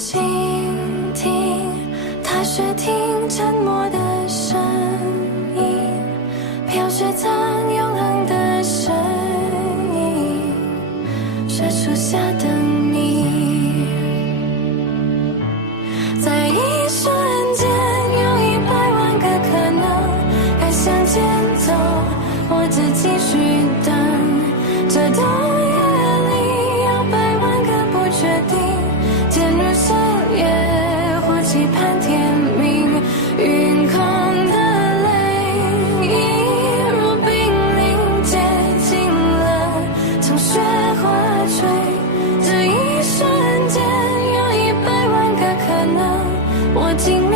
倾听，踏实听沉默的声音，飘雪藏永恒的身影，是初夏的你。在一瞬间有100万个可能，该向前走或者继续等，这冬夜里有100万个不确定，渐入深夜或期盼天明，晕空的泪一如冰凌接近了从雪花坠，这一瞬间有100万个可能，我竟